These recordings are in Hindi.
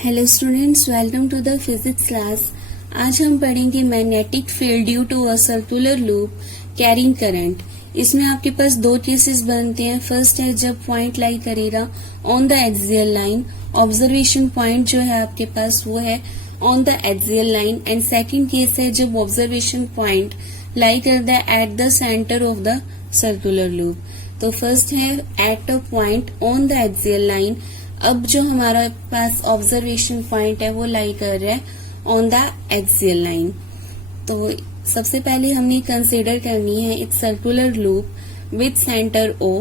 Hello students, welcome to the physics class. आज हम पढ़ेंगे magnetic field due to a circular loop carrying current. इसमें आपके पास दो केसेस बनते हैं। फर्स्ट है जब पॉइंट लाई करेगा on the axial line, observation point जो है आपके पास वो है on the axial line. And second case है जब ऑब्जर्वेशन पॉइंट लाई करता है at the centre of the circular loop. तो फर्स्ट है at a point on the axial line. अब जो हमारा पास ऑब्जर्वेशन पॉइंट है वो लाई कर रहा है ऑन द एक्सियल लाइन। तो सबसे पहले हमने कंसीडर करनी है एक circular loop with centre O.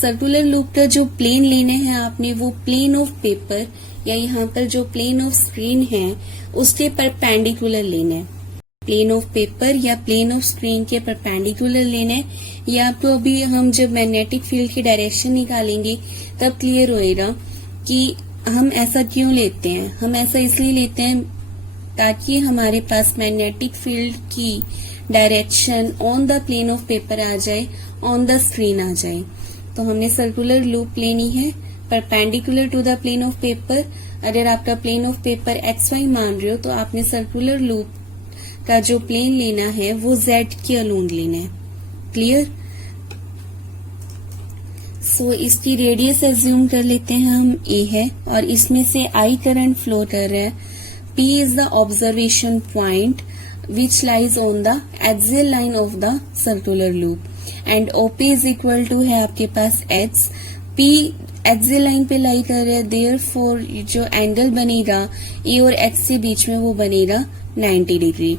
Circular loop का जो प्लेन लेने हैं आपने वो प्लेन ऑफ पेपर या यहाँ पर जो प्लेन ऑफ स्क्रीन है उसके परपेंडिकुलर लेना है। प्लेन ऑफ पेपर या प्लेन ऑफ स्क्रीन के परपेंडिकुलर लेना है। ये आपको अभी हम जब मैग्नेटिक फील्ड की डायरेक्शन निकालेंगे तब क्लियर होएगा कि हम ऐसा क्यों लेते हैं। हम ऐसा इसलिए लेते हैं ताकि हमारे पास मैग्नेटिक फील्ड की direction on the plane of paper आ जाए, ऑन द स्क्रीन आ जाए। तो हमने सर्कुलर लूप लेनी है perpendicular to the plane of paper. अगर आपका प्लेन ऑफ पेपर XY मान रहे हो तो आपने सर्कुलर लूप का जो प्लेन लेना है वो Z के अलोंग लेना है। क्लियर? सो इसकी रेडियस एज्यूम कर लेते हैं हम A है और इसमें से I करंट फ्लो कर रहा है। P is the observation point which lies on the axial line of the circular loop and OP is equal to है आपके पास H। P एक्सियल लाइन पे लाई कर रहा है, देयरफॉर जो एंगल बनेगा A और H से बीच में वो बनेगा 90 डिग्री।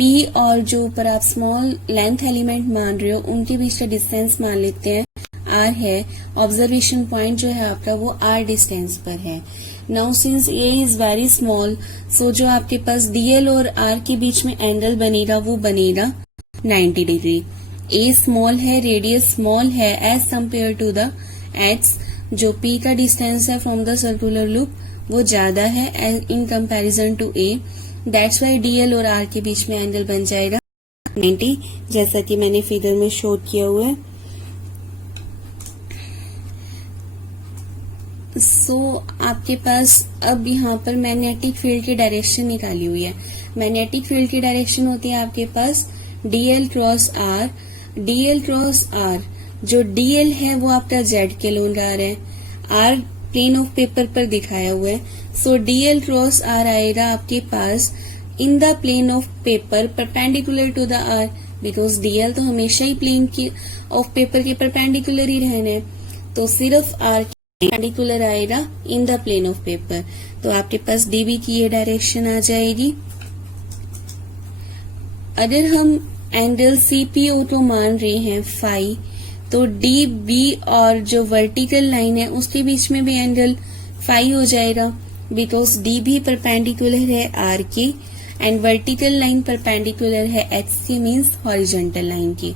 P और जो ऊपर आप स्मॉल लेंथ एलिमेंट मान रहे हो उनके बीच का डिस्टेंस मान लेते हैं R है। ऑब्जर्वेशन पॉइंट जो है आपका वो R डिस्टेंस पर है। Now since A is very small, so जो आपके पास DL और R के बीच में एंगल बनेगा वो बनेगा 90 डिग्री। A स्मॉल है, रेडियस स्मॉल है as compare to the H। जो P का डिस्टेंस है फ्रॉम द सर्कुलर लूप वो ज्यादा है in comparison to A। That's why DL और R के बीच में एंगल बन जाएगा 90, जैसा कि मैंने फिगर में शो किया हुआ है। सो आपके पास अब यहाँ पर मैग्नेटिक फील्ड की डायरेक्शन निकाली हुई है। मैग्नेटिक फील्ड की डायरेक्शन होती है आपके पास DL cross R। DL cross R, जो DL है वो आपका Z के लोन आ रहा है, R प्लेन ऑफ पेपर पर दिखाया हुआ है। सो DL क्रॉस R आएगा आपके पास in the plane of paper perpendicular to the R, because DL तो हमेशा ही प्लेन की ऑफ पेपर के परपेंडिकुलर ही रहना है। तो सिर्फ R परपेंडिकुलर आएगा in the plane of paper. तो आपके पास DB की ये डायरेक्शन आ जाएगी। अगर हम एंगल CPO तो मान रहे हैं फाई, तो DB और जो वर्टिकल लाइन है उसके बीच में भी एंगल फाई हो जाएगा, बिकॉज DB परपेंडिकुलर है R की एंड वर्टिकल लाइन परपेंडिकुलर है H की, मीन्स हॉरिजॉन्टल लाइन की।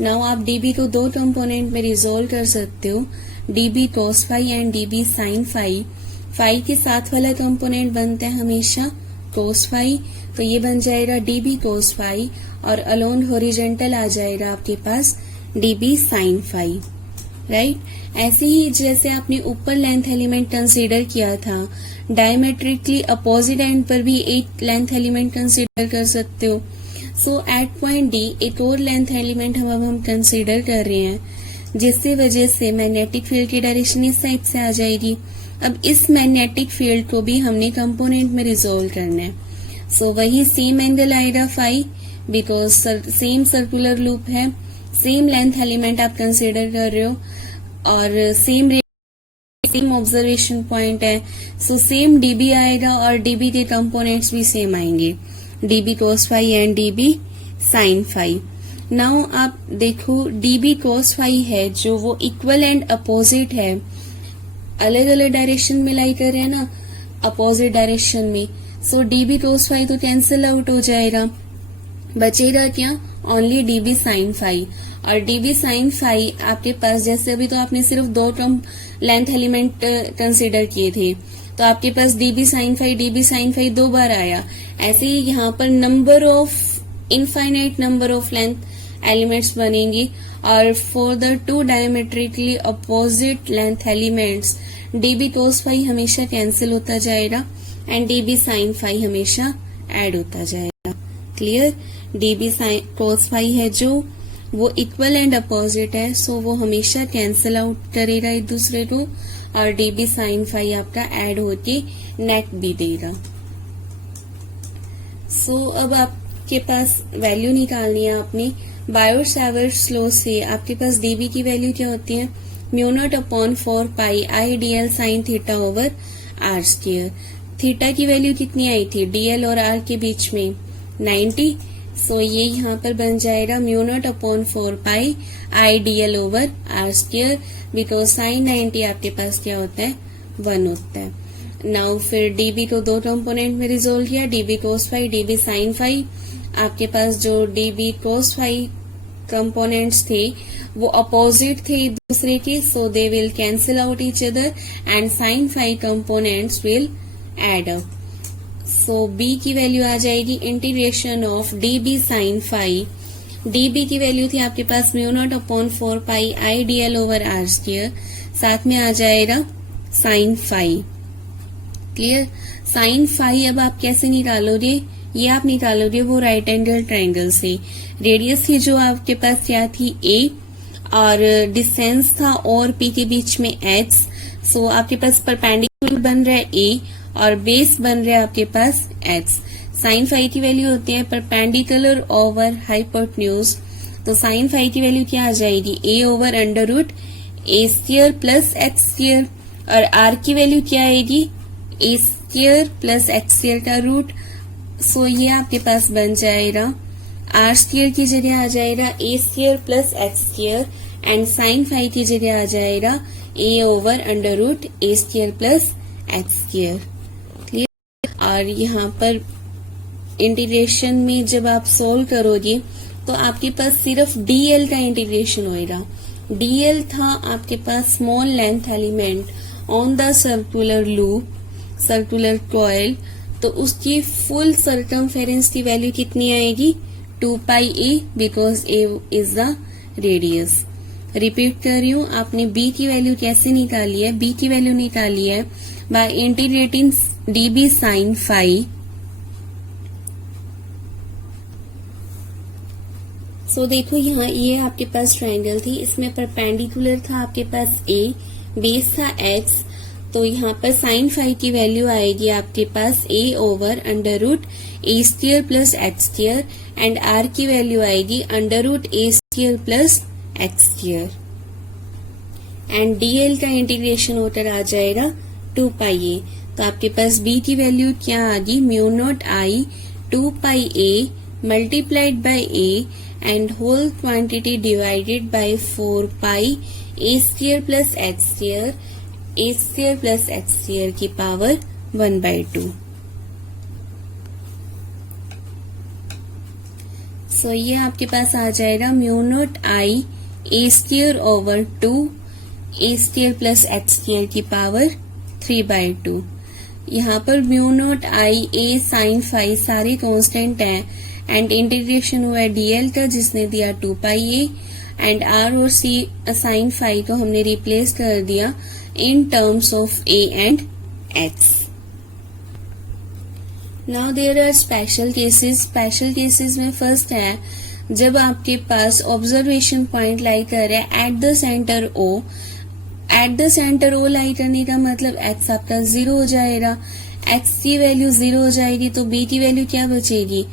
नाउ आप DB को दो कंपोनेंट में रिजोल्व कर सकते हो, DB cos phi and DB sin phi. Phi के साथ वाला कंपोनेंट बनता है हमेशा cos फाई, तो ये बन जाएगा DB cos फाई और अलोन हॉरिजॉन्टल आ जाएगा आपके पास DB sin फाई। राइट? ऐसे ही जैसे आपने ऊपर लेंथ एलिमेंट कंसीडर किया था, डायमेट्रिकली अपोजिट एंड पर भी एक लेंथ एलिमेंट कंसीडर कर सकते हो। सो एट पॉइंट D एक और लेंथ एलिमेंट हम कंसीडर कर रहे हैं, जिससे वजह से मैग्नेटिक फील्ड की डायरेक्शन इस साइड से आ जाएगी। अब इस मैग्नेटिक फील्ड को भी हमने कंपोनेंट में रिजोल्व करना है। सो वही सेम एंगल आएगा phi, because same circular loop है, सेम लेंथ एलिमेंट आप कंसीडर कर रहे हो और सेम ऑब्जर्वेशन पॉइंट है। सो सेम DB आएगा और DB के कंपोनेंट्स भी सेम आएंगे, DB cos phi and DB sin phi. Now आप देखो DB cos फाई है जो वो इक्वल एंड अपोजिट है, अलग अलग डायरेक्शन में लाई कर रहे हैं ना, अपोजिट डायरेक्शन में। सो DB cos फाई तो कैंसिल आउट हो जाएगा, बचेगा क्या? Only DB sin phi. और DB sin फाई आपके पास, जैसे अभी तो आपने सिर्फ दो टर्म लेंथ एलिमेंट कंसीडर किए थे, तो आपके पास DB sin फाई दो बार आया। ऐसे ही यहाँ पर number of infinite number of length elements बनेंगे और for the two diametrically opposite length elements dB cos phi हमेशा कैंसिल होता जाएगा एंड dB sin फाई हमेशा ऐड होता जाएगा। Clear? dB sin cos phi है जो वो इक्वल एंड अपोजिट है, सो वो हमेशा कैंसिल आउट करेगा एक दूसरे को और dB sin फाई आपका ऐड होके नेट भी देगा। सो अब आपके पास वैल्यू निकालनी है आपने। बायो-सावर्ट्स लॉ से आपके पास dB की वैल्यू क्या होती है? Mu naught upon 4 pi I dl sign theta over r square. Theta की वैल्यू कितनी आई थी dl और r के बीच में? 90। सो ये यहाँ पर बन जाएगा mu naught upon 4 pi I dl over r square, because sign 90 आपके पास क्या होता है? 1 होता है। नाउ फिर dB को दो कंपोनेंट में रिजोल्व किया, dB cos phi dB sin phi. आपके पास जो dB cos फाई कंपोनेंट्स थे वो अपोजिट थे एक दूसरे के, so they will cancel out each other and sin phi components will add up. So b की वैल्यू आ जाएगी integration of dB sin phi. dB की वैल्यू थी आपके पास mu naught upon 4 pi I dl over r square, साथ में आ जाएगा sin phi. Clear? sin phi अब आप कैसे निकालोगे? ये आप निकालोगे वो राइट एंगल ट्रायंगल से। रेडियस थी जो आपके पास क्या थी? a और डिस्टेंस था और p के बीच में h। सो आपके पास परपेंडिकुलर बन रहा है a और बेस बन रहा है आपके पास h। साइन फाई की वैल्यू होती है परपेंडिकुलर ओवर हाइपोटेन्यूज, तो साइन फाई की वैल्यू क्या आ जाएगी? a over under root a square plus h square, और r की वैल्यू क्या आएगी? a square plus h square का रूट। सो ये आपके पास बन जाएगा r स्क्वायर की जगह आ जाएगा a square plus h square and sine phi की जगह आ जाएगा a over under root a square plus h square. Clear? और यहाँ पर इंटीग्रेशन में जब आप सोल्व करोगे तो आपके पास सिर्फ dl का इंटीग्रेशन होएगा। dl था आपके पास small length element on the circular loop, circular coil, तो उसकी फुल सर्कमफेरेंस की वैल्यू कितनी आएगी? 2 pi a, because a is the radius. Repeat कर रही हूँ, आपने b की वैल्यू कैसे निकाली है? b की वैल्यू निकाली है by integrating dB sin phi. So देखो यहाँ ये आपके पास ट्रायंगल थी, इसमें परपेंडिकुलर था आपके पास a, बेस था h, तो यहाँ पर साइन फाई की वैल्यू आएगी आपके पास a over under root a square plus h square and r की वैल्यू आएगी under root a square plus h square and dl का इंटीग्रेशन होकर आ जाएगा 2 पाई a। तो आपके पास b की वैल्यू क्या आ गई? Mu naught I 2 pi a multiplied by a and whole quantity divided by 4 pi a square plus h square, a square plus h square की पावर 1/2। सो ये आपके पास आ जाएगा mu naught I a square over 2 a square plus h square की पावर 3/2। यहाँ पर mu naught I a sine phi सारे कांस्टेंट हैं एंड इंटीग्रेशन हुआ है dl का जिसने दिया 2 पाई a एंड r और c साइन फाई को हमने रिप्लेस कर दिया in terms of a and x. Now there are special cases. Special cases में फर्स्ट है जब आपके पास ऑब्जर्वेशन पॉइंट लाई कर रहा है at the centre o। Eight the centre o लाई करने का मतलब x आपका 0 हो जाएगा, x की वैल्यू 0 हो जाएगी तो b की वैल्यू क्या बचेगी?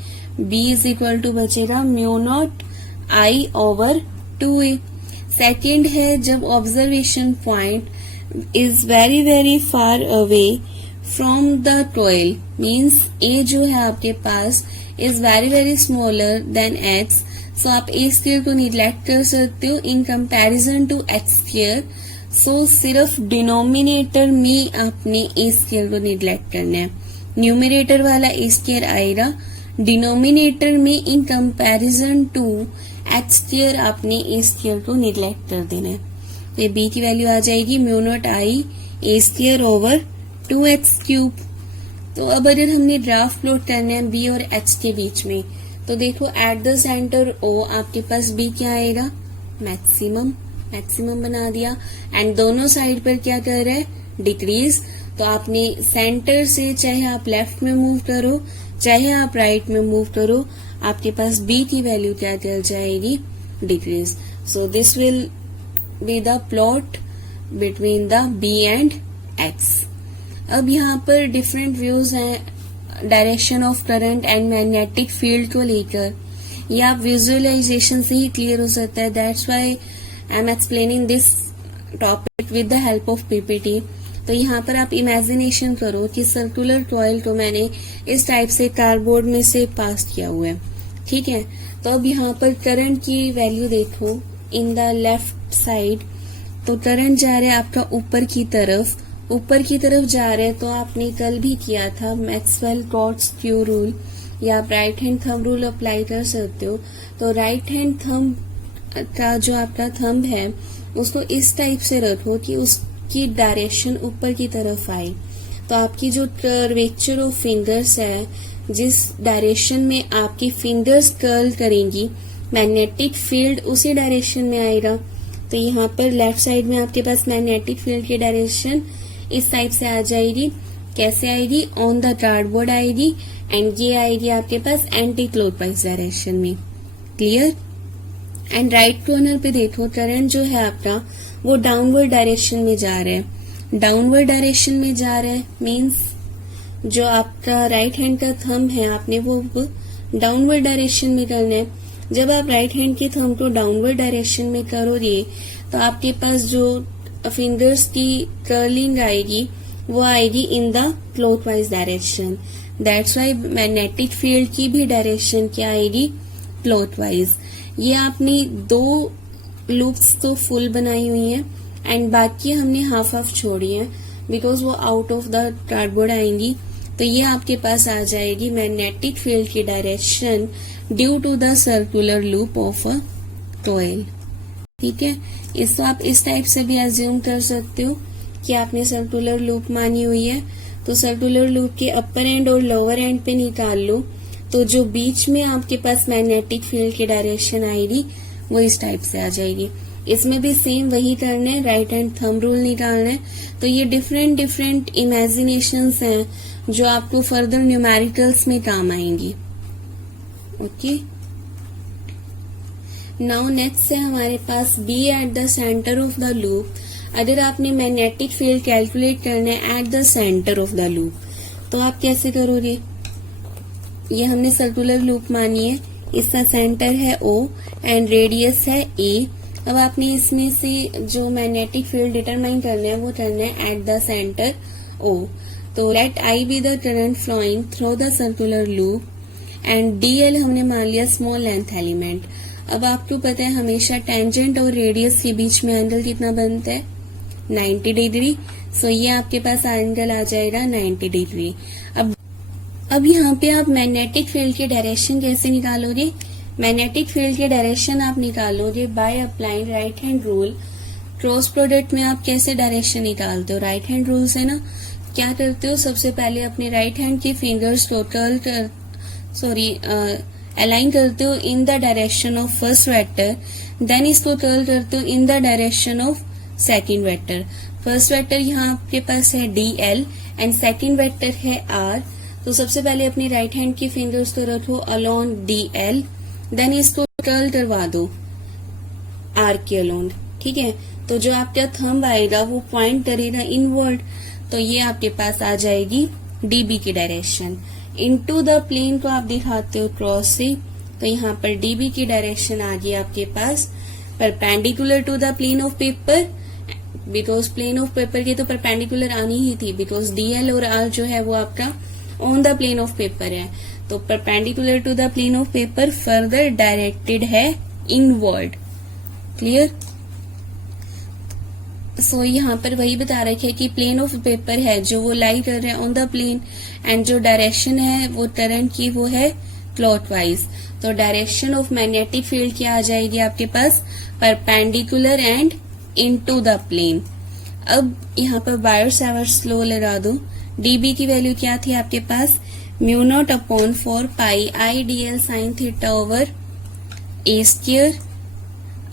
b इज इक्वल टू बचेगा म्यू नॉट आई ओवर 2a। सेकेंड है जब observation point is very far away from the coil, means a जो है आपके पास is very smaller than x, so आप a स्क्वायर को निग्लेक्ट कर सकते हो in comparison to x square. so सिर्फ डिनोमिनेटर में आपने a स्क्वायर को निग्लेक्ट करना है, न्यूमरेटर वाला a स्क्वायर आएगा, डिनोमिनेटर में in comparison to x square आपने a स्क्वायर को निग्लेक्ट कर देना है। तो ये b की वैल्यू आ जाएगी mu naught I a square over 2x cube. तो अब अगर हमने ग्राफ प्लॉट करना है b और h के बीच में, तो देखो एट द सेंटर ओ आपके पास बी क्या आएगा, मैक्सिमम, मैक्सिमम बना दिया। एंड दोनों साइड पर क्या कर रहा है, डिक्रीज। तो आपने सेंटर से चाहे आप लेफ्ट में मूव करो चाहे आप राइट में मूव करो, आपके पास बी की वैल्यू क्या चल जाएगी, decrease. So this will be the plot between the B and x. अब यहाँ पर डिफरेंट व्यूज हैं direction of current and magnetic field को लेकर, ये आप विजुअलाइजेशन से ही क्लियर हो सकता है। That's why I am explaining this topic with the help of PPT. तो यहाँ पर आप इमेजिनेशन करो कि सर्कुलर कॉइल को मैंने इस टाइप से कार्डबोर्ड में से पास किया हुआ है, ठीक है। तो अब यहाँ पर करंट की वैल्यू देखो इन द लेफ्ट साइड, तो करंट जा रहा है आपका ऊपर की तरफ, ऊपर की तरफ जा रहे हैं। तो आपने कल भी किया था मैक्सवेल गॉड्स क्यू रूल, या आप right hand thumb rule apply कर सकते हो। तो राइट हैंड थंब का जो आपका थंब है उसको इस टाइप से रखो कि उसकी डायरेक्शन ऊपर की तरफ आए। तो आपकी जो कर्वेचर ऑफ फिंगर्स है, जिस डायरेक्शन में आपकी फिंगर्स कर्ल करेंगी, मैग्नेटिक फील्ड उसी डायरेक्शन में आएगा। तो यहाँ पर लेफ्ट साइड में आपके पास मैग्नेटिक फील्ड की डायरेक्शन इस टाइप से आ जाएगी। कैसे आएगी, ऑन द कार्डबोर्ड आएगी, एंड ये आएगी आपके पास एंटी क्लॉकवाइज डायरेक्शन में। क्लियर। एंड राइट कॉर्नर पे देखो करंट जो है आपका वो डाउनवर्ड डायरेक्शन में जा रहा है, डाउनवर्ड डायरेक्शन में जा रहा है मीन्स जो आपका राइट हैंड का थंब है आपने वो डाउनवर्ड डायरेक्शन में करना है। जब आप राइट हैंड के थंब को डाउनवर्ड डायरेक्शन में करोगे तो आपके पास जो फिंगर्स की कर्लिंग आएगी वो आएगी in the clockwise direction. That's why magnetic field की भी डायरेक्शन क्या आएगी, क्लॉकवाइज। ये आपने 2 लूप्स तो फुल बनाई हुई हैं एंड बाकी हमने हाफ हाफ छोड़ी है बिकॉज वो आउट ऑफ द कार्डबोर्ड आएंगी। तो ये आपके पास आ जाएगी मैग्नेटिक फील्ड की direction due to the circular loop of a coil, ठीक है। इसको आप इस टाइप से भी अज्यूम कर सकते हो कि आपने सर्कुलर लूप मानी हुई है, तो सर्कुलर लूप के अपर एंड और लोअर एंड पे निकाल लो, तो जो बीच में आपके पास मैग्नेटिक फील्ड की डायरेक्शन आएगी वो इस टाइप से आ जाएगी। इसमें भी सेम वही करना है, राइट हैंड थंब रूल निकालना है। तो ये डिफरेंट डिफरेंट इमेजिनेशंस हैं जो आपको फर्दर न्यूमेरिकल्स में काम आएंगी। ओके, नाउ नेक्स्ट है हमारे पास B at the centre of the loop. अगर आपने मैग्नेटिक फील्ड कैलकुलेट करना है at the centre of the loop तो आप कैसे करोगे, ये हमने सर्कुलर लूप मानी है, इसका सेंटर है O एंड रेडियस है A। अब आपने इसमें से जो मैग्नेटिक फील्ड डिटरमाइन करना है वो करना है एट द सेंटर O। तो let I be the current flowing through the circular loop and DL हमने मान लिया स्मॉल लेंथ एलिमेंट। अब आपको पता है हमेशा टेंजेंट और रेडियस के बीच में एंगल कितना बनता है, 90 डिग्री। सो ये आपके पास एंगल आ जाएगा 90 डिग्री। अब यहाँ पे आप मैग्नेटिक फील्ड की डायरेक्शन कैसे निकालोगे, मैग्नेटिक फील्ड की डायरेक्शन आप निकालोगे bye applying right hand rule. Cross product में आप कैसे डायरेक्शन निकालते हो, राइट हैंड रूल से ना। क्या करते हो, सबसे पहले अपने राइट हैंड की फिंगर्स को अलाइन करते हो in the direction of first vector, then इसको कर्ल करते हो in the direction of second vector. First vector यहाँ आपके पास है DL एंड सेकंड वेक्टर है R। तो सबसे पहले अपनी राइट हैंड की फिंगर्स को रखो अलोंग DL, देन इसको कर्ल करवा दो R के अलोंग, ठीक है। तो जो आपका थंब आएगा वो पॉइंट करेगा इनवर्ड, तो ये आपके पास आ जाएगी DB की डायरेक्शन। इनटू द प्लेन को आप दिखाते हो क्रॉस से, तो यहाँ पर DB की डायरेक्शन आ गई आपके पास perpendicular to the plane of paper, because plane of paper की तो परपेंडिकुलर आनी ही थी, बिकॉज DL और R जो है वो आपका on the plane of paper है। तो perpendicular to the plane of paper further directed है इनवर्ड। क्लियर। सो यहाँ पर वही बता रखे कि प्लेन ऑफ पेपर है जो वो लाई कर रहे हैं ऑन द प्लेन, एंड जो डायरेक्शन है वो करंट की वो है क्लॉकवाइज। तो डायरेक्शन ऑफ मैग्नेटिक फील्ड क्या आ जाएगी आपके पास, perpendicular and into the plane. अब यहाँ पर बायर सावर्ट्स लॉ लगा दो। DB की वैल्यू क्या थी आपके पास, mu naught upon 4 pi I D L sine theta over A square,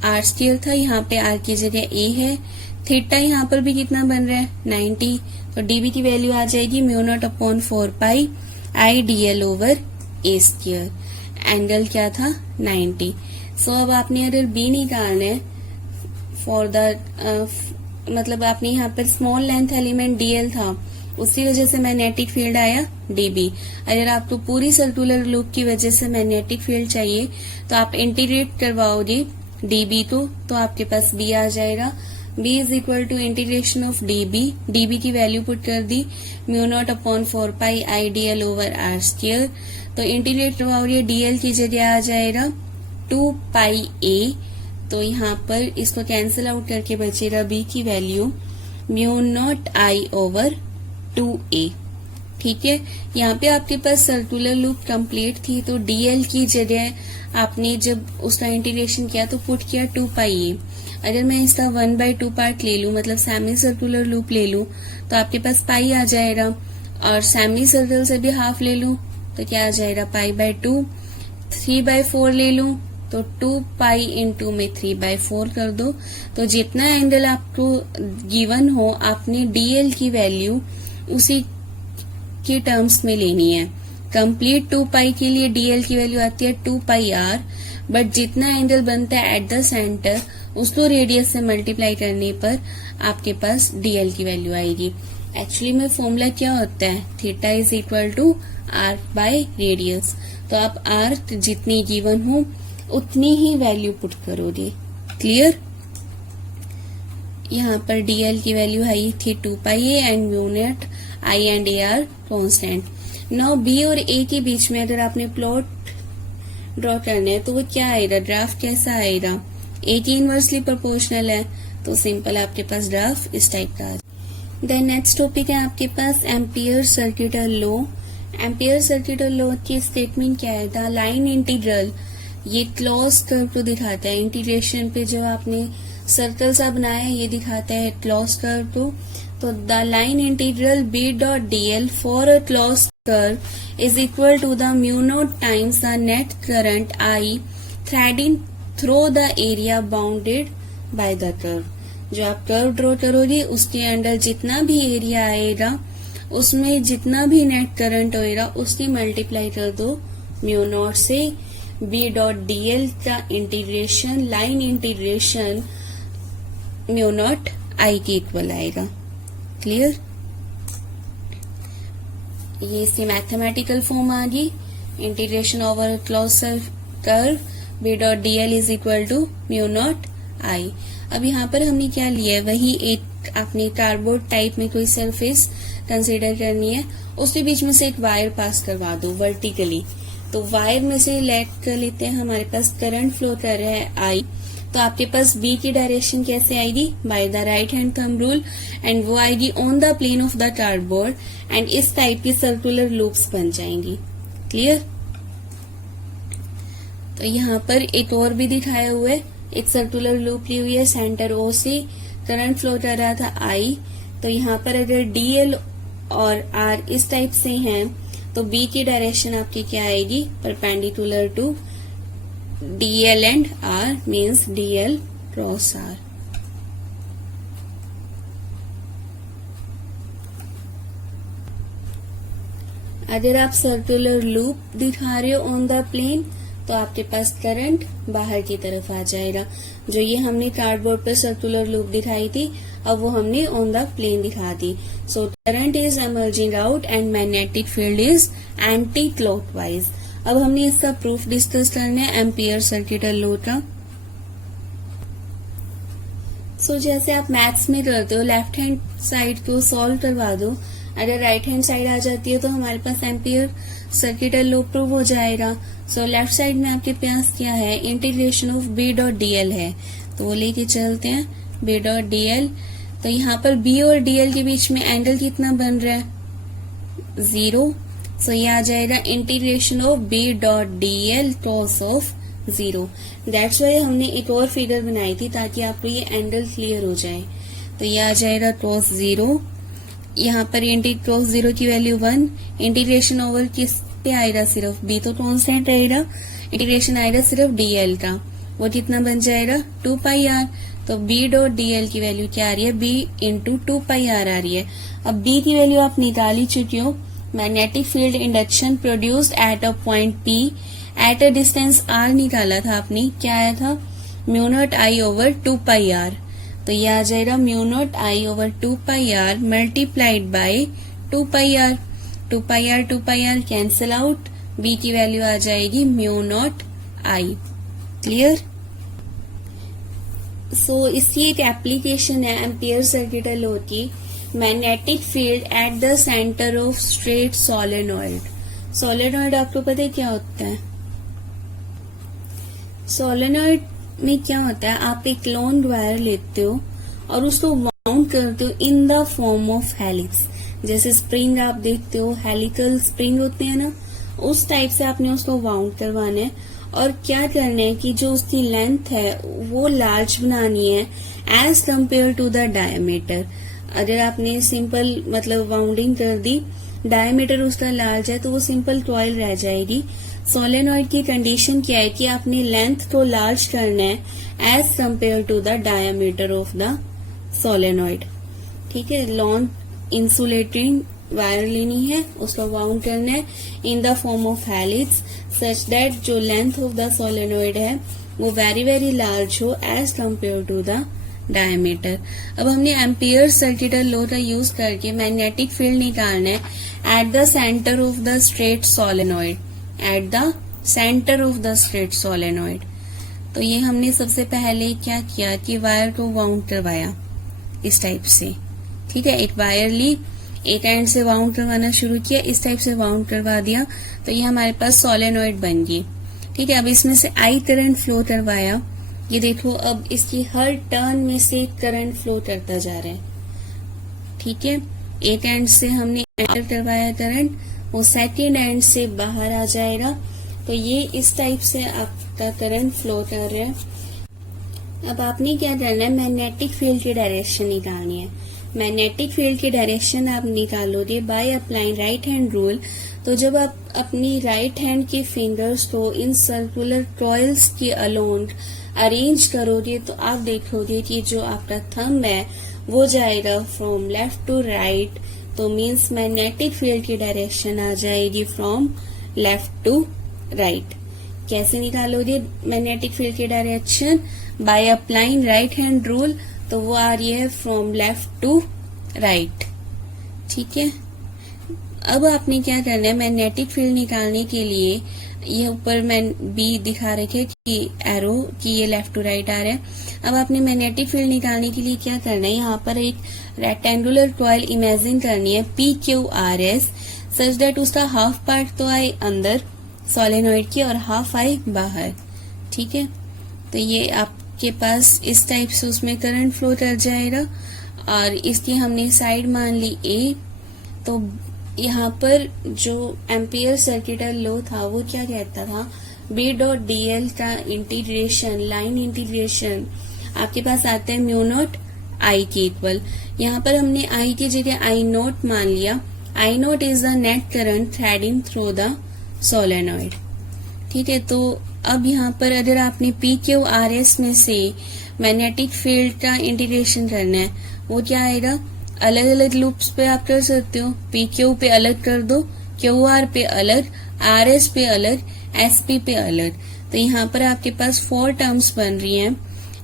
R square था, यहाँ पे आर की जगह ए है, थीटा यहाँ पर भी कितना बन रहा है 90, तो डीबी की वैल्यू आ जाएगी mu naught upon 4 pi I D L over A square, angle क्या था 90। सो अब आपने अगर बी निकालना है फॉर द मतलब आपने यहाँ पर स्मॉल लेंथ एलिमेंट डीएल था, उसी वजह से मैग्नेटिक फील्ड आया डीबी। अगर आपको पूरी सर्कुलर लूप की वजह से मैग्नेटिक फील्ड चाहिए तो आप इंटीग्रेट करवाओगे डीबी तो आपके पास बी आ जाएगा। B is equal to integration of DB, DB की वैल्यू पुट कर दी mu naught upon 4 pi I D L over R square, तो इंटीग्रेट करवाओगे डीएल की जगह आ जाएगा 2 पाई ए, तो यहाँ पर इसको कैंसिल आउट करके बचेगा बी की वैल्यू म्यू नॉट आई ओवर 2a। ठीक है, यहाँ पे आपके पास सर्कुलर लूप कंप्लीट थी, तो डीएल की जगह आपने जब उसका इंटीग्रेशन किया तो पुट किया 2 पाई ए। अगर मैं इसका 1/2 पार्ट ले लूं, मतलब सेमी सर्कुलर लूप ले लूं, तो आपके पास पाई आ जाएगा, और सेमी सर्कल से भी हाफ ले लूं तो क्या आ जाएगा पाई/2। 3/4 ले लूं तो 2 पाई इंटू में 3/4 कर दो, तो जितना एंगल आपको गिवन हो आपने डीएल की वैल्यू उसी के टर्म्स में लेनी है। कंप्लीट 2 पाई के लिए डीएल की वैल्यू आती है 2 पाई आर, बट जितना एंगल बनता है एट द सेंटर उसको रेडियस से मल्टीप्लाई करने पर आपके पास डीएल की वैल्यू आएगी। एक्चुअली में फॉर्मूला क्या होता है, theta is equal to R by radius, तो आप आर जितनी गिवन हो उतनी ही वैल्यू पुट करोगे। क्लियर? यहाँ पर डीएल की वैल्यू आई थी 2 pi A and mu naught I and A R constant. Now B और ए के बीच में अगर आपने प्लॉट ड्रॉ करना है तो वो क्या आएगा, ग्राफ कैसा आएगा, ए की इनवर्सली प्रोपोर्शनल है, तो सिंपल आपके पास ग्राफ इस टाइप का। देन नेक्स्ट टॉपिक है आपके पास Ampere circuital law. Ampere circuital law की स्टेटमेंट क्या है, द लाइन इंटीग्रल, ये क्लोज कर्व को दिखाता है। इंटीग्रेशन पे जो आपने सर्कल सा बनाया है ये दिखाता है क्लोज कर्व को। तो the line integral B dot D L for a close curve is equal to the mu naught times the net current I threading through the area bounded by the curve. जो आप कर्व ड्रॉ करोगे उसके अंदर जितना भी एरिया आएगा उसमें जितना भी नेट करंट होएगा उसकी मल्टीप्लाई कर दो म्यू नॉट से। बी डॉट डी एल का integration, line integration mu naught I के इक्वल आएगा। क्लियर? ये इसकी मैथमेटिकल फॉर्म आ गई, integration over close curve B dot D L is equal to mu naught I. अब यहाँ पर हमने क्या लिया है, वही एक आपने कार्डबोर्ड टाइप में कोई सरफेस कंसीडर करनी है, उसके बीच में से एक वायर पास करवा दो वर्टिकली। तो वायर में से लेट कर लेते हैं, हमारे पास करंट फ्लो कर रहा है आई, तो आपके पास बी की डायरेक्शन कैसे आएगी, by the right hand thumb rule, and वो आएगी on the plane of the cardboard, and इस टाइप की सर्कुलर लूप्स बन जाएंगी। क्लियर? तो यहाँ पर एक और भी दिखाया हुआ है, एक सर्कुलर लूप ली हुई है, सेंटर ओ से करंट फ्लो कर रहा था आई, तो यहाँ पर अगर डीएल और आर इस टाइप से हैं तो बी की डायरेक्शन आपकी क्या आएगी, perpendicular to DL and R, means DL cross R. अगर आप सर्कुलर लूप दिखा रहे हो ऑन द प्लेन तो आपके पास करंट बाहर की तरफ आ जाएगा। जो ये हमने कार्डबोर्ड पर सर्कुलर लूप दिखाई थी अब वो हमने ऑन द प्लेन दिखा दी। So current is emerging out and magnetic field is anti clockwise. अब हमने इसका प्रूफ डिस्कस करना है एम्पियर सर्किटल लॉ का। सो जैसे आप मैथ्स में करते हो, लेफ्ट हैंड साइड को सॉल्व करवा दो, अगर राइट हैंड साइड आ जाती है तो हमारे पास एम्पियर सर्किटल लॉ प्रूव हो जाएगा। सो लेफ्ट साइड में आपके पास क्या है, integration of B dot D L है, तो वो लेके चलते हैं बी डॉट डी एल। तो यहाँ पर बी और डी एल के बीच में एंगल कितना बन रहा है, 0। सो ये आ जाएगा integration of B dot D L cos of 0। That's why हमने एक और फिगर बनाई थी ताकि आपको ये एंगल क्लियर हो जाए। तो ये आ जाएगा cos 0 यहाँ पर क्रॉस जीरो की वैल्यू 1, इंटीग्रेशन ओवर किस पे आएगा, सिर्फ b तो कांस्टेंट रहेगा, इंटीग्रेशन आएगा सिर्फ dl का, वो कितना बन जाएगा 2 पाई r। तो b डॉट dl की वैल्यू क्या आ रही है, b इंटू 2 पाई r आ रही है। अब b की वैल्यू आप निकाल ही चुकी हो। Magnetic field induction produced at a point p at a distance r निकाला था आपने, क्या आया था, mu naught i over 2 pi r। तो ये आ जाएगा mu not i over 2 pi r multiplied by 2 pi r। 2 pi r cancel out, b की वैल्यू आ जाएगी म्यू नॉट i। क्लियर। सो इसकी एक एप्लीकेशन है एम्पियर सर्किटल लॉ की, magnetic field at the centre of straight solenoid. Solenoid आपको पता है क्या होता है, सोलेनॉइड में क्या होता है, आप एक लॉन्ग वायर लेते हो और उसको वाउंड करते हो in the form of helix. जैसे स्प्रिंग आप देखते हो, हेलिकल स्प्रिंग होते हैं ना, उस टाइप से आपने उसको वाउंड करवाना है। और क्या करना है कि जो उसकी लेंथ है वो लार्ज बनानी है as compare to the diameter. अगर आपने सिंपल मतलब वाउंडिंग कर दी, डायमीटर उसका लार्ज है तो वो सिंपल कॉइल रह जाएगी। सोलेनॉइड की कंडीशन क्या है कि आपने लेंथ को लार्ज करना है as compare to the diameter of the solenoid. ठीक है, लॉन्ग इंसुलेटिंग वायर लेनी है, उसको वाउंड करना है in the form of helix such that जो लेंथ ऑफ द सोलेनॉइड है वो वेरी वेरी लार्ज हो as compare to the diameter. अब हमने एम्पियर सर्किटल लॉ का यूज करके मैग्नेटिक फील्ड निकालना है at the centre of the straight solenoid, at the centre of the straight solenoid. तो ये हमने सबसे पहले क्या किया कि वायर को वाउंड करवाया इस टाइप से। ठीक है, एक वायर ली, एक एंड से वाउंड करवाना शुरू किया, इस टाइप से वाउंड करवा दिया, तो ये हमारे पास सोलेनॉइड बन गई। ठीक है, अब इसमें से आई करंट फ्लो करवाया, ये देखो अब इसकी हर टर्न में से करंट फ्लो करता जा रहा है। ठीक है, एक एंड से हमने एंटर करवाया करंट, वो सेकेंड एंड से बाहर आ जाएगा, तो ये इस टाइप से आपका करंट फ्लो कर रहा है। अब आपने क्या करना है, मैग्नेटिक फील्ड की डायरेक्शन निकालनी है। मैग्नेटिक फील्ड की डायरेक्शन आप निकालोगे bye applying right hand rule. तो जब आप अपनी राइट हैंड के फिंगर्स को इन सर्कुलर कॉइल्स के अलोंग अरेंज करोगे तो आप देखोगे कि जो आपका थंब है वो जाएगा फ्रॉम लेफ्ट टू राइट, तो मीन्स मैग्नेटिक फील्ड की डायरेक्शन आ जाएगी फ्रॉम लेफ्ट टू राइट। कैसे निकालोगे मैग्नेटिक फील्ड की direction, bye applying right hand rule, तो वो आ रही है फ्रॉम लेफ्ट टू राइट। ठीक है, अब आपने क्या करना है, मैग्नेटिक फील्ड निकालने के लिए ये ऊपर मैं बी दिखा रखे कि एरो कि ये लेफ्ट टू राइट आ रहा है। अब आपने मैग्नेटिक फील्ड निकालने के लिए क्या करना है, यहाँ पर एक रेक्टेंगुलर कॉइल इमेजिन करनी है PQRS सच दैट उसका हाफ पार्ट तो आए अंदर सोलेनॉइड की और हाफ आए बाहर। ठीक है, तो ये आपके पास इस टाइप से उसमें करंट फ्लो कर जाएगा और इसकी हमने साइड मान ली A। तो यहाँ पर जो एम्पियर सर्किटल लॉ था वो क्या कहता था, B डॉट DL का इंटीग्रेशन, लाइन इंटीग्रेशन आपके पास आता है म्यू नॉट I के इक्वल। यहाँ पर हमने I की जगह I नॉट मान लिया। I not is the net current threading through the solenoid. ठीक है, तो अब यहाँ पर अगर आपने PQRS में से मैग्नेटिक फील्ड का इंटीग्रेशन करना है, वो क्या आएगा, अलग अलग लूप्स पे आप कर सकते हो। PQ पे अलग कर दो, QR पे अलग, RS पे अलग, SP पे अलग। तो यहाँ पर आपके पास 4 टर्म्स बन रही हैं।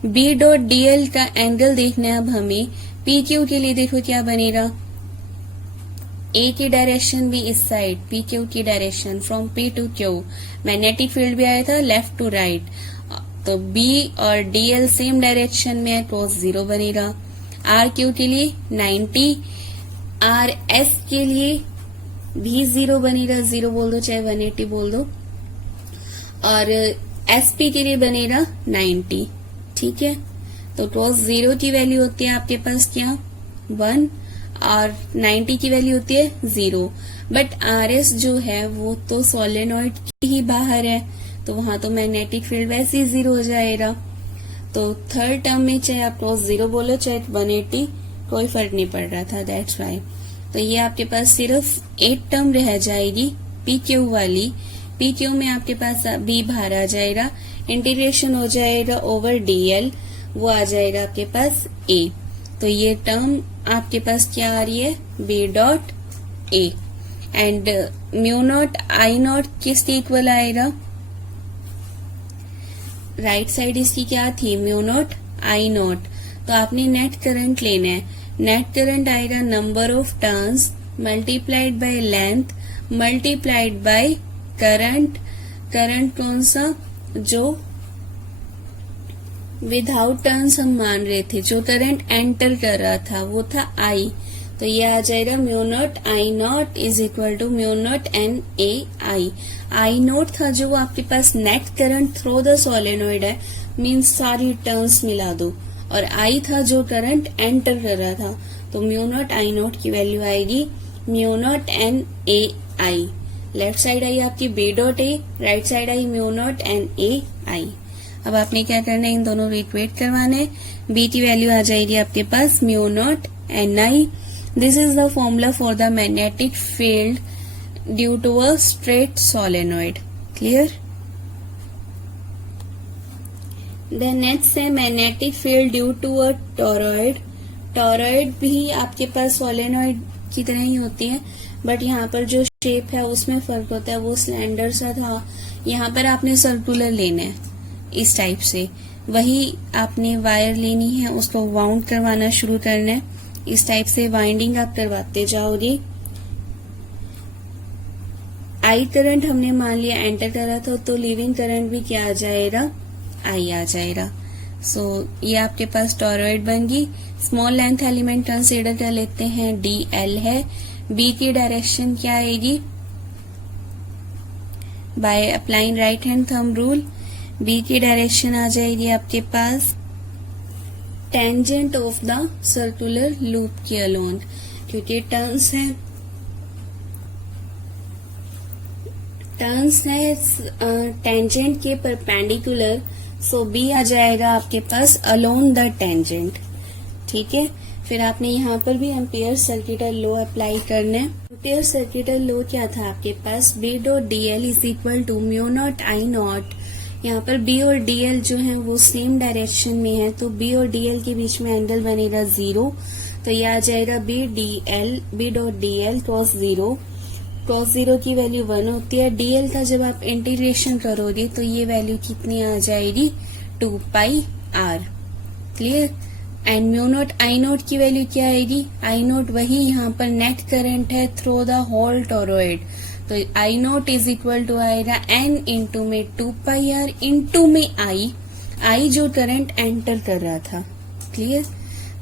B डॉट DL का एंगल देखना है अब हमें। PQ के लिए देखो क्या बनेगा, A की डायरेक्शन भी इस साइड, PQ की direction from P to Q। Magnetic field भी आया था लेफ्ट टू राइट, तो B और DL सेम डायरेक्शन में है, cos 0 बनेगा। RQ के लिए 90, RS के लिए भी 0 बनेगा, 0 बोल दो चाहे 180 बोल दो, और SP के लिए बनेगा 90। ठीक है, तो cos 0 की वैल्यू होती है आपके पास क्या 1 और 90 की वैल्यू होती है 0। बट RS जो है वो तो सोलेनॉइड की ही बाहर है, तो वहां तो मैग्नेटिक फील्ड वैसे ही 0 हो जाएगा। तो थर्ड टर्म में चाहे आप cos 0 बोलो चाहे 180, कोई फर्क नहीं पड़ रहा था, दैट्स वाई। तो ये आपके पास सिर्फ एक टर्म रह जाएगी पी क्यू वाली। पी क्यू में आपके पास बी बाहर आ जाएगा, इंटीग्रेशन हो जाएगा ओवर डीएल, वो आ जाएगा आपके पास ए। तो ये टर्म आपके पास क्या आ रही है, B dot A. And mu naught I naught किस इक्वल आएगा, राइट साइड इसकी क्या थी, म्यू नॉट आई नॉट। तो आपने नेट करंट लेना है, नेट करंट आएगा number of turns multiplied by length multiplied by current. Current कौन सा, जो विदाउट टर्न्स हम मान रहे थे, जो करंट एंटर कर रहा था वो था आई। तो ये आ जाएगा mu naught I naught is equal to mu naught N A I. I naught था जो आपके पास net current through the solenoid है, मीन्स सारी टर्न्स मिला दो, और आई था जो करंट एंटर कर रहा था। तो म्यू नॉट आई नॉट की वैल्यू आएगी mu naught N A I. Left side आई आपकी B dot A, right side आई mu naught N A I. अब आपने क्या करना है, इन दोनों को इक्वेट करवाना है। बी की वैल्यू आ जाएगी आपके पास mu naught N I. This is the formula for the magnetic field due to a straight solenoid. Clear. Then next है magnetic field due to a toroid. Toroid भी आपके पास सोलेनोइड की तरह ही होती है, बट यहाँ पर जो शेप है उसमें फर्क होता है, वो स्लेंडर सा था। यहाँ पर आपने सर्कुलर लेना है इस टाइप से, वही आपने वायर लेनी है, उसको वाउंड करवाना शुरू करना है। इस टाइप से वाइंडिंग आप करवाते जाओगे। आई करंट हमने मान लिया एंटर करा था, तो लिविंग करंट भी क्या आ जाएगा, आई आ जाएगा। सो ये आपके पास टॉरॉइड बन गई। स्मॉल लेंथ एलिमेंट कंसीडर कर लेते हैं, डी एल है। बी की डायरेक्शन क्या आएगी, by applying right hand thumb rule B की डायरेक्शन आ जाएगी आपके पास tangent of the circular loop के अलोंग, क्योंकि टर्न्स है टेंजेंट के परपेंडिकुलर। सो बी आ जाएगा आपके पास अलोंग द टेंजेंट। ठीक है, फिर आपने यहाँ पर भी एम्पियर सर्किटल लॉ अप्लाई करना है। एम्पियर सर्किटल लॉ क्या था आपके पास, B dot D L is equal to mu naught I naught. यहाँ पर बी और डी एल जो है वो सेम डायरेक्शन में है, तो बी और डी एल के बीच में एंगल बनेगा 0। तो ये आ जाएगा B D L, B dot D L cross 0। Cross 0 की वैल्यू 1 होती है। डी एल का जब आप इंटीग्रेशन करोगे तो ये वैल्यू कितनी आ जाएगी, 2 pi R. Clear. And mu naught I naught की वैल्यू क्या आएगी, आई नॉट वही यहाँ पर नेट करंट है थ्रू द होल टॉरॉइड, तो I naught is equal to आएगा एन इंटू में 2 पाई आर इंटू में आई जो करंट एंटर कर रहा था। क्लियर।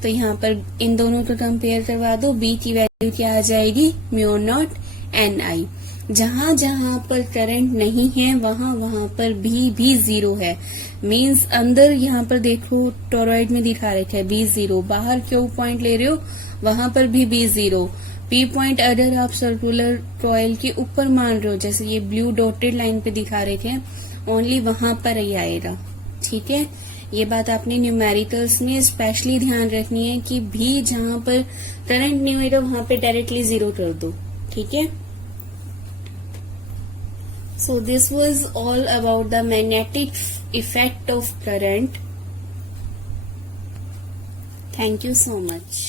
तो यहाँ पर इन दोनों को कंपेयर करवा दो, बी की वैल्यू क्या आ जाएगी, म्यू नॉट एन आई। जहां जहां पर करंट नहीं है वहां पर भी 0 है, मींस अंदर यहाँ पर देखो टॉरॉइड में दिखा रखा है बी 0, बाहर क्यों पॉइंट ले रहे हो वहां पर भी बी 0। पी पॉइंट अगर आप सर्कुलर कॉइल के ऊपर मान रहे हो, जैसे ये ब्लू डॉटेड लाइन पे दिखा रहे थे, ओनली वहां पर ही आएगा। ठीक है, ये बात आपने न्यूमेरिकल्स में स्पेशली ध्यान रखनी है कि भी जहां पर करंट नहीं होगा वहां पे डायरेक्टली 0 कर दो। ठीक है। So this was all about the magnetic effect of current. Thank you so much.